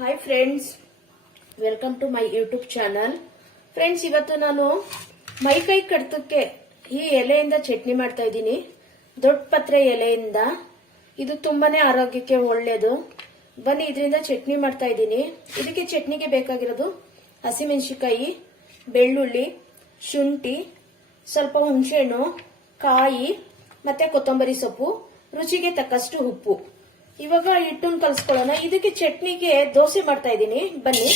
Hi friends welcome to my YouTube channel friends ಇವತ್ತು ನಾನು ಮೈ ಕೈ ಕಡ್ತಕ್ಕೆ ಈ ಎಲೆಯಿಂದ ಚಟ್ನಿ ಮಾಡ್ತಾ ಇದ್ದೀನಿ. ದೊಡ್ಡ ಪತ್ರೆ ಎಲೆಯಿಂದ. ಇದು ತುಂಬಾನೇ ಆರೋಗ್ಯಕ್ಕೆ ಒಳ್ಳೆಯದು ಬನ್ನಿ, ಇದರಿಂದ ಚಟ್ನಿ ಮಾಡ್ತಾ ಇದ್ದೀನಿ. ಇದಕ್ಕೆ ಚಟ್ನಿಗೆ ಬೇಕಾಗಿರೋದು ಹಸಿಮೆಣಸಿಕಾಯಿ ಬೆಳ್ಳುಳ್ಳಿ, ಶುಂಠಿ, ಸ್ವಲ್ಪ ಹುಣಸೆಹಣ್ಣು, ಕಾಯಿ ಮತ್ತೆ ಕೊತ್ತಂಬರಿ ಸೊಪ್ಪು, ರುಚಿಗೆ ತಕ್ಕಷ್ಟು ಉಪ್ಪು. ಇವಾಗ ಹಿಟ್ಟನ್ನು ಕಲ್ಸ್ಕೊಳ್ಳೋಣ. ಇದಕ್ಕೆ ಚಟ್ನಿಗೆ ದೋಸೆ ಮಾಡ್ತಾ ಇದ್ದೀನಿ. ಬನ್ನಿ.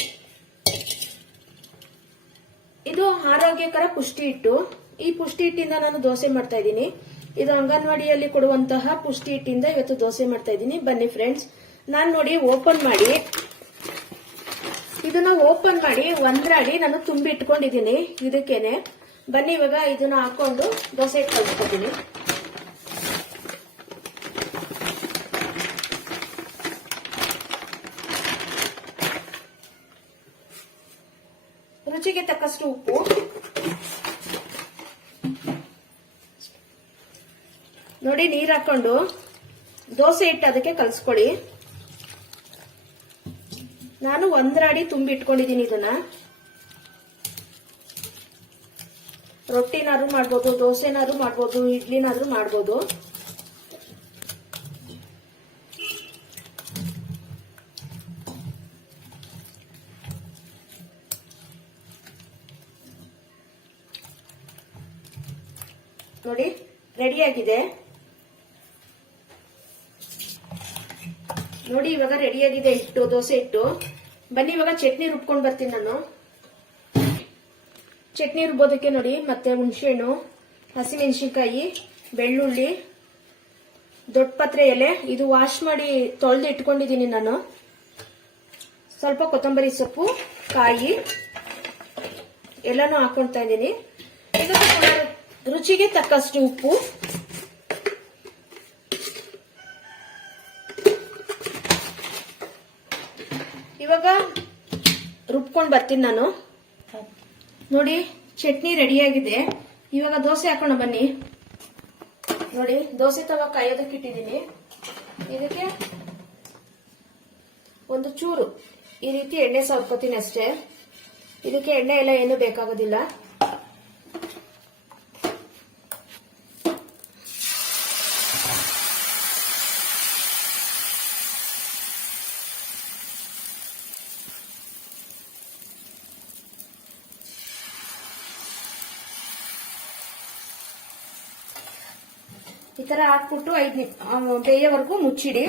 ಇದು ಆರೋಗ್ಯಕರ ಪುಷ್ಟಿ ಹಿಟ್ಟು. ಈ ಪುಷ್ಟಿ ಹಿಟ್ಟಿಂದ ನಾನು ದೋಸೆ ಮಾಡ್ತಾ ಇದ್ದೀನಿ. ಇದು ಅಂಗನವಾಡಿಯಲ್ಲಿ ಕೊಡುವಂತಹ ಪುಷ್ಟಿ ಹಿಟ್ಟಿಂದ ಇವತ್ತು ದೋಸೆ ಮಾಡ್ತಾ ಇದ್ದೀನಿ. ಬನ್ನಿ ಫ್ರೆಂಡ್ಸ್ ನಾನು ನೋಡಿ ಓಪನ್ ಮಾಡಿ. ಇದನ್ನ ಓಪನ್ ಮಾಡಿ ಒಂದ್ರಾಡಿ ನಾನು ತುಂಬಿ ಇಟ್ಕೊಂಡಿದ್ದೀನಿ ಇದಕ್ಕೇನೆ. ಬನ್ನಿ ಇವಾಗ ಇದನ್ನ ಹಾಕೊಂಡು ದೋಸೆ ಕಲ್ಸ್ಕೊತೀನಿ. ರುಚಿಗೆ ತಕ್ಕಷ್ಟು ಉಪ್ಪು. ನೋಡಿ, ನೀರ್ ಹಾಕೊಂಡು ದೋಸೆ ಹಿಟ್ಟು ಅದಕ್ಕೆ ಕಲ್ಸ್ಕೊಳ್ಳಿ. ನಾನು ಒಂದ್ರಾಡಿ ತುಂಬಿ ಇಟ್ಕೊಂಡಿದ್ದೀನಿ ಇದನ್ನ. ರೊಟ್ಟಿನಾದ್ರೂ ಮಾಡ್ಬೋದು, ದೋಸೆನಾದ್ರೂ ಮಾಡ್ಬೋದು, ಇಡ್ಲಿನಾದ್ರೂ ಮಾಡ್ಬೋದು. ನೋಡಿ ರೆಡಿಯಾಗಿದೆ ನೋಡಿ, ಇವಾಗ ರೆಡಿಯಾಗಿದೆ ಹಿಟ್ಟು, ದೋಸೆ ಹಿಟ್ಟು. ಬನ್ನಿ, ಇವಾಗ ಚಟ್ನಿ ರುಬ್ಕೊಂಡು ಬರ್ತೀನಿ ನಾನು. ಚಟ್ನಿ ರುಬ್ಬೋದಕ್ಕೆ ನೋಡಿ, ಮತ್ತೆ ಹುಣಸೆಹಣ್ಣು, ಹಸಿಮೆಣಸಿನ್ಕಾಯಿ, ಬೆಳ್ಳುಳ್ಳಿ ದೊಡ್ಡ ಪತ್ರೆ ಎಲೆ. ಇದು ವಾಶ್ ಮಾಡಿ ತೊಳೆದು ಇಟ್ಕೊಂಡಿದ್ದೀನಿ ನಾನು. ಸ್ವಲ್ಪ ಕೊತ್ತಂಬರಿ ಸೊಪ್ಪು, ಕಾಯಿ, ಎಲ್ಲಾನು ಹಾಕೊಳ್ತಾ ಇದ್ದೀನಿ. ರುಚಿಗೆ ತಕ್ಕಷ್ಟು ಉಪ್ಪು. ಇವಾಗ ರುಬ್ಕೊಂಡು ಬರ್ತೀನಿ ನಾನು. ನೋಡಿ, ಚಟ್ನಿ ರೆಡಿಯಾಗಿದೆ ಇವಾಗ ದೋಸೆ ಹಾಕೋಣ ಬನ್ನಿ. ನೋಡಿ, ದೋಸೆ ತವ ಕಾಯೋದಕ್ಕೆ ಇಟ್ಟಿದ್ದೀನಿ. ಇದಕ್ಕೆ ಒಂದು ಚೂರು, ಈ ರೀತಿ ಎಣ್ಣೆ ಸವರ್ಕೋತೀನಿ ಅಷ್ಟೇ ಇದಕ್ಕೆ ಎಣ್ಣೆ ಎಲ್ಲ ಏನು ಬೇಕಾಗೋದಿಲ್ಲ. ಈ ತರ ಹಾಕ್ಬಿಟ್ಟು ಐದ್ ಬೇಯವರೆಗೂ ಮುಚ್ಚಿಡಿ.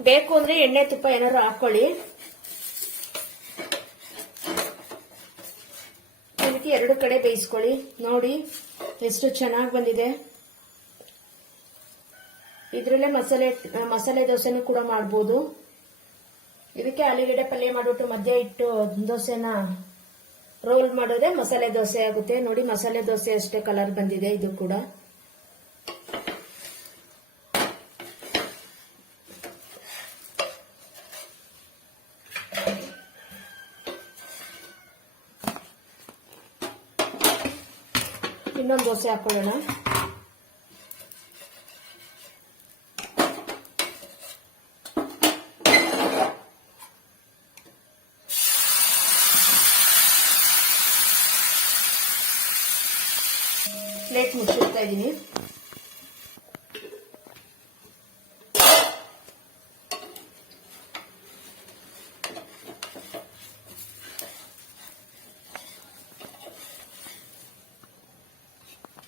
ಬೇಕು ಅಂದ್ರೆ ಎಣ್ಣೆ ತುಪ್ಪ ಏನಾದ್ರು ಹಾಕೊಳ್ಳಿ. ಎರಡು ಕಡೆ ಬೇಯಿಸ್ಕೊಳ್ಳಿ. ನೋಡಿ, ಎಷ್ಟು ಚೆನ್ನಾಗಿ ಬಂದಿದೆ. ಇದ್ರಲ್ಲೇ ಮಸಾಲೆ ಮಸಾಲೆ ದೋಸೆನು ಕೂಡ ಮಾಡ್ಬೋದು. ಇದಕ್ಕೆ ಆಲೂಗಡ್ಡೆ ಪಲ್ಯ ಮಾಡಿಬಿಟ್ಟು ಮಧ್ಯ ಇಟ್ಟು ದೋಸೆನ ರೋಲ್ ಮಾಡಿದ್ರೆ ಮಸಾಲೆ ದೋಸೆ ಆಗುತ್ತೆ. ನೋಡಿ, ಮಸಾಲೆ ದೋಸೆ ಅಷ್ಟೇ ಕಲರ್ ಬಂದಿದೆ, ಇದು ಕೂಡ. ಇನ್ನೊಂದು ದೋಸೆ ಹಾಕೊಳ್ಳೋಣ. ಪ್ಲೇಟ್ ಮುಚ್ಚಿಡ್ತಾ ಇದ್ದೀನಿ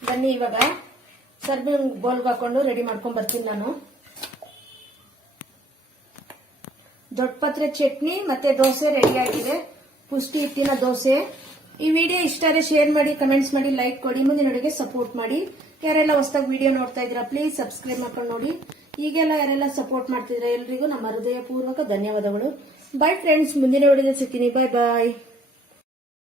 ಬನ್ನಿ ಇವಾಗ. ಸರ್ವಿಂಗ್ ಬೌಲ್ಗೆ ಹಾಕೊಂಡು ರೆಡಿ ಮಾಡ್ಕೊಂಡ್ ಬರ್ತೀನಿ ನಾನು. ದೊಡ್ಡ ಪತ್ರೆ ಚಟ್ನಿ ಮತ್ತೆ ದೋಸೆ ರೆಡಿ ಆಗಿದೆ. ಪುಷ್ಟಿ ಹಿಟ್ಟಿನ ದೋಸೆ. ಈ ವಿಡಿಯೋ ಇಷ್ಟ ಆದರೆ ಶೇರ್ ಮಾಡಿ, ಕಮೆಂಟ್ಸ್ ಮಾಡಿ, ಲೈಕ್ ಕೊಡಿ ಮುಂದಿನ ಅಡುಗೆ ಸಪೋರ್ಟ್ ಮಾಡಿ. ಯಾರೆಲ್ಲ ಹೊಸದಾಗಿ ವಿಡಿಯೋ ನೋಡ್ತಾ ಇದ್ದೀರಾ, ಪ್ಲೀಸ್ ಸಬ್ಸ್ಕ್ರೈಬ್ ಮಾಡ್ಕೊಂಡು ನೋಡಿ. ಈಗೆಲ್ಲ ಯಾರೆಲ್ಲ ಸಪೋರ್ಟ್ ಮಾಡ್ತಿದ್ರೆ ಎಲ್ರಿಗೂ ನಮ್ಮ ಹೃದಯಪೂರ್ವಕ ಧನ್ಯವಾದಗಳು. ಬಾಯ್ ಫ್ರೆಂಡ್ಸ್ ಮುಂದಿನ ವಿಡಿಯೋದಲ್ಲಿ ಸಿಗ್ತೀನಿ. ಬಾಯ್ ಬಾಯ್